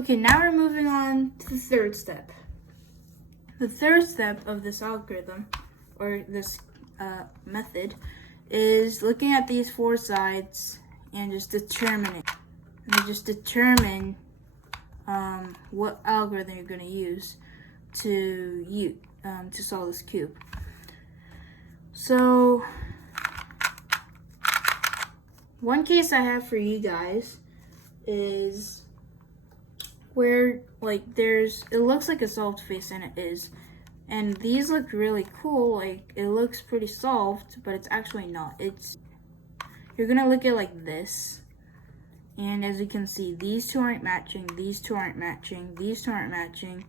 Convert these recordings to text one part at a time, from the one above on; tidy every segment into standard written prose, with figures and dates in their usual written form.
Okay, now we're moving on to the third step. The third step of this algorithm, or this method, is looking at these four sides and just determining. And you just determine what algorithm you're going to use to solve this cube. So, one case I have for you guys is where it looks like a solved face, and it is. And these look really cool, like it looks pretty solved, but it's actually not. You're gonna look at it like this, and as you can see, these two aren't matching, these two aren't matching, these two aren't matching,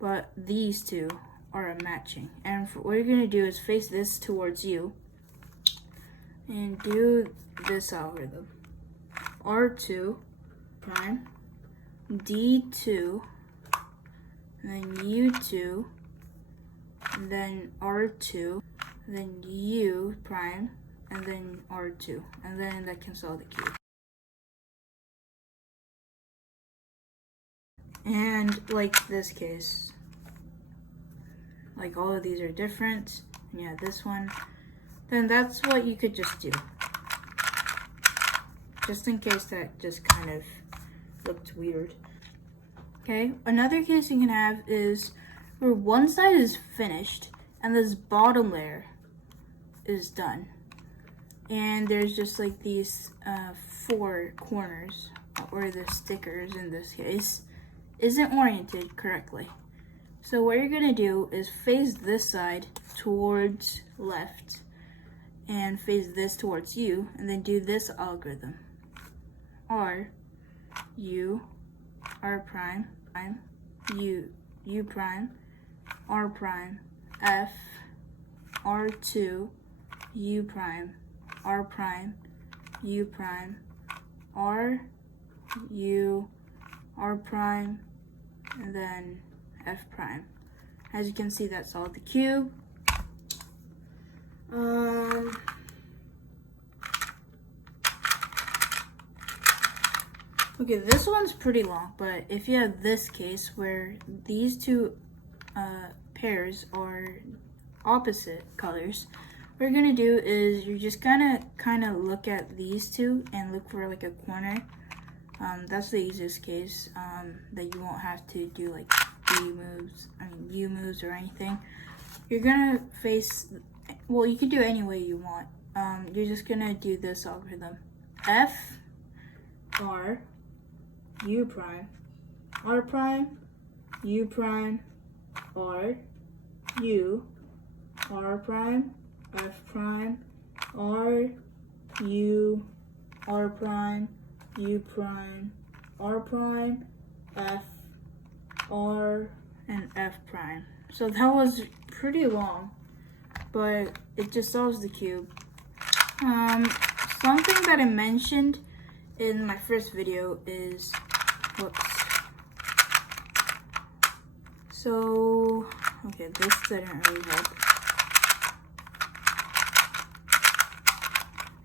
but these two are matching. And what you're gonna do is face this towards you and do this algorithm. R2 prime, D2, and then U2, and then R2, and then U prime, and then R2, and then that can solve the cube. And like this case, like all of these are different, and yeah, this one, then that's what you could just do. Just in case that just kind of looked weird. Okay, another case you can have is where one side is finished and this bottom layer is done. And there's just like these four corners, or the stickers in this case, isn't oriented correctly. So what you're gonna do is face this side towards left and face this towards you, and then do this algorithm. R, U, R prime, U prime, R prime, F, R2, U prime, R prime, U prime, R, U, R prime, and then F prime. As you can see, that's all the cube. Okay, this one's pretty long, but if you have this case where these two pairs are opposite colors, what you're gonna do is you're just gonna kind of look at these two and look for like a corner. That's the easiest case, that you won't have to do like U moves or anything. You're gonna face, well, you can do it any way you want. You're just gonna do this algorithm. F, R, U prime, R prime, U prime, R, U, R prime, F prime, R, U, R prime, U prime, R prime, F, R, and F prime. So that was pretty long, but it just solves the cube. Something that I mentioned in my first video is, so, okay, this didn't really help.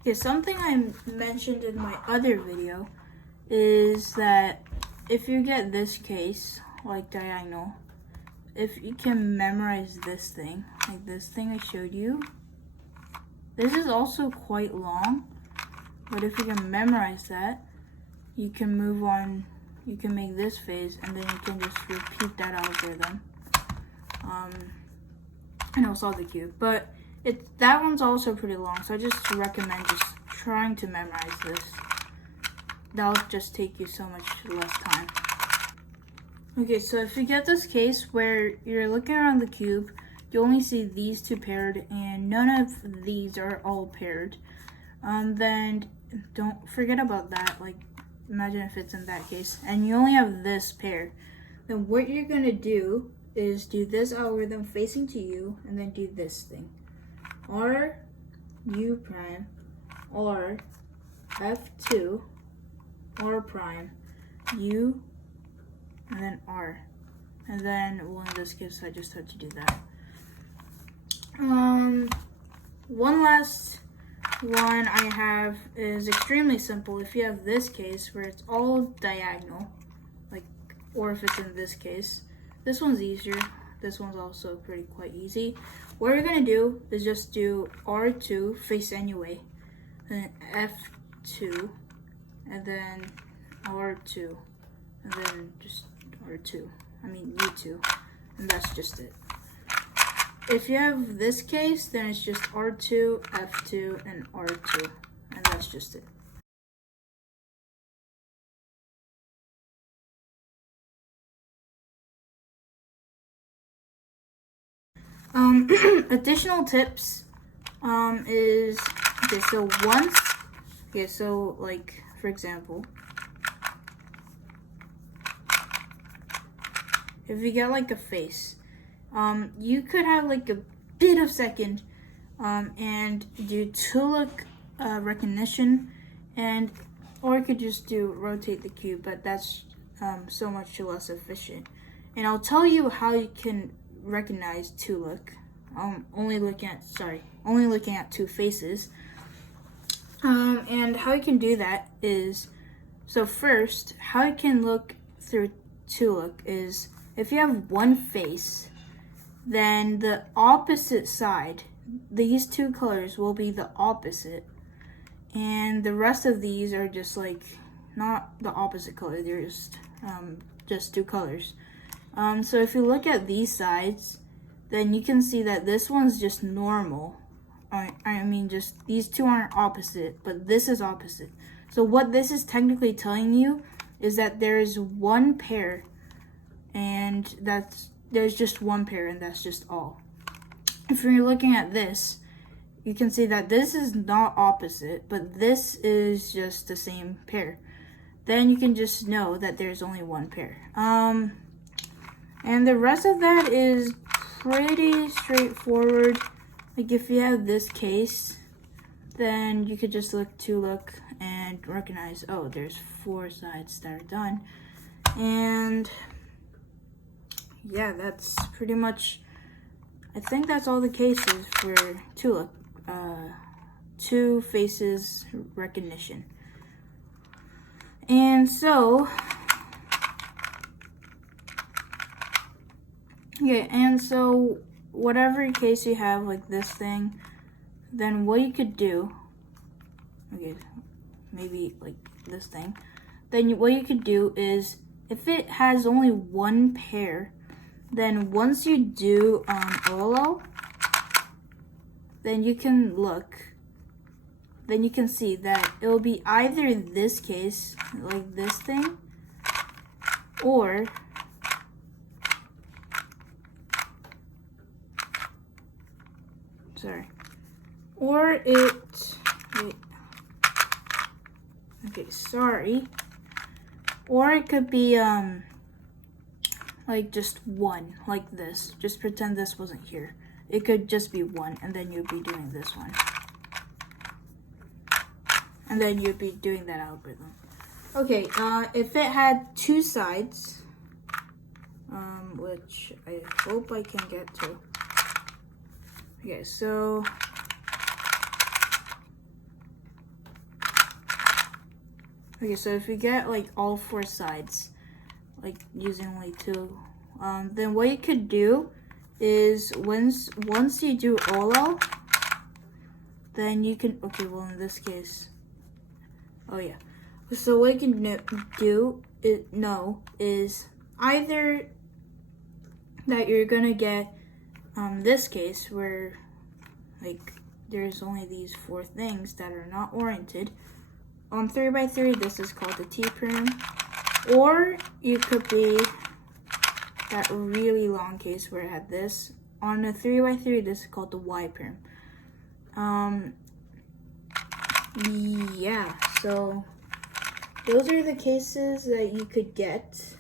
Okay, something I mentioned in my other video is that if you get this case, like diagonal, if you can memorize this thing, like this thing I showed you, this is also quite long, but if you can memorize that, you can move on, you can make this phase, and then you can just repeat that algorithm, and it'll solve the cube. But that one's also pretty long, so I just recommend just trying to memorize this. That'll just take you so much less time. Okay, so if you get this case where you're looking around the cube, you only see these two paired and none of these are all paired, then don't forget about that. Like, imagine if it's in that case and you only have this pair, then what you're gonna do is do this algorithm facing to you and then do this thing. R, U prime, R, F2, R prime, U, and then R. And then, well, in this case, I just had to do that. One last one I have is extremely simple. If you have this case where it's all diagonal, like or if it's in this case. This one's easier. This one's also quite easy. What we're gonna do is just do R2 face anyway, and then F2, and then R2, and then just R2. I mean U2, and that's just it. If you have this case, then it's just R2, F2, and R2, and that's just it. Additional tips is, okay, so once, okay, so like, for example, if you get like a face, you could have like a bit of second and do to-look recognition, and or you could just do rotate the cube, but that's so much less efficient. And I'll tell you how you can recognize to-look. Only looking at two faces. And how you can do that is, so first, how you can look through to-look is, if you have one face, then the opposite side, these two colors will be the opposite, and the rest of these are just like not the opposite color, they're just two colors. So if you look at these sides, then you can see that this one's just normal. I mean, just these two aren't opposite, but this is opposite. So what this is technically telling you is that there is one pair, and there's just one pair, and that's just all. If you're looking at this, you can see that this is not opposite, but this is just the same pair. Then you can just know that there's only one pair. And the rest of that is pretty straightforward. Like if you have this case, then you could just look to-look and recognize, oh, there's 4 sides that are done. And yeah, that's pretty much, I think that's all the cases for to-look, two faces recognition. And so, okay, and so whatever case you have, like this thing, then what you could do, okay, maybe like this thing, then what you could do is, if it has only one pair, then once you do OLO, then you can look, then you can see that it will be either this case, like this thing, or or it could be like just one, like this. Just pretend this wasn't here. It could just be one, and then you'd be doing this one. And then you'd be doing that algorithm. Okay, if it had 2 sides, which I hope I can get to. Okay, so if you get like all 4 sides, like using only 2, then what you could do is once you do OLO, then you can, okay, well in this case, oh yeah, so what you can do is either that you're gonna get this case where like there's only these 4 things that are not oriented. On 3x3, this is called the T-prim, or you could be that really long case where it had this. On a 3x3, this is called the Y-prim. Yeah, so those are the cases that you could get.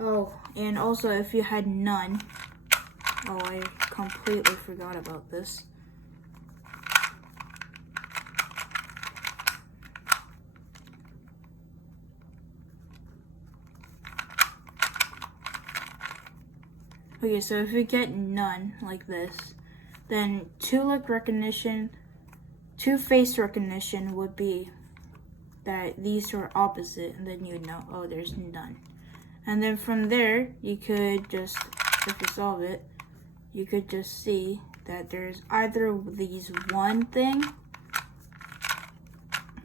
Oh, and also if you had none, oh, I completely forgot about this. Okay, so if you get none like this, then to-look recognition, two-face recognition would be that these are opposite, and then you'd know, oh, there's none. And then from there, you could just, if you solve it, you could just see that there's either these one thing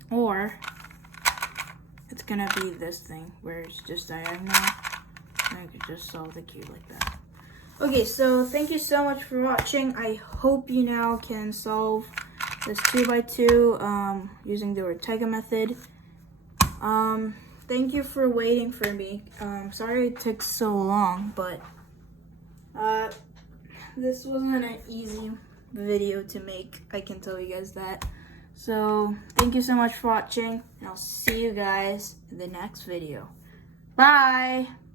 or it's gonna be this thing where it's just diagonal. And I could just solve the cube like that. Okay, so thank you so much for watching. I hope you now can solve this 2x2 using the Ortega method. Thank you for waiting for me. Sorry it took so long, but this wasn't an easy video to make. I can tell you guys that. So thank you so much for watching, and I'll see you guys in the next video. Bye!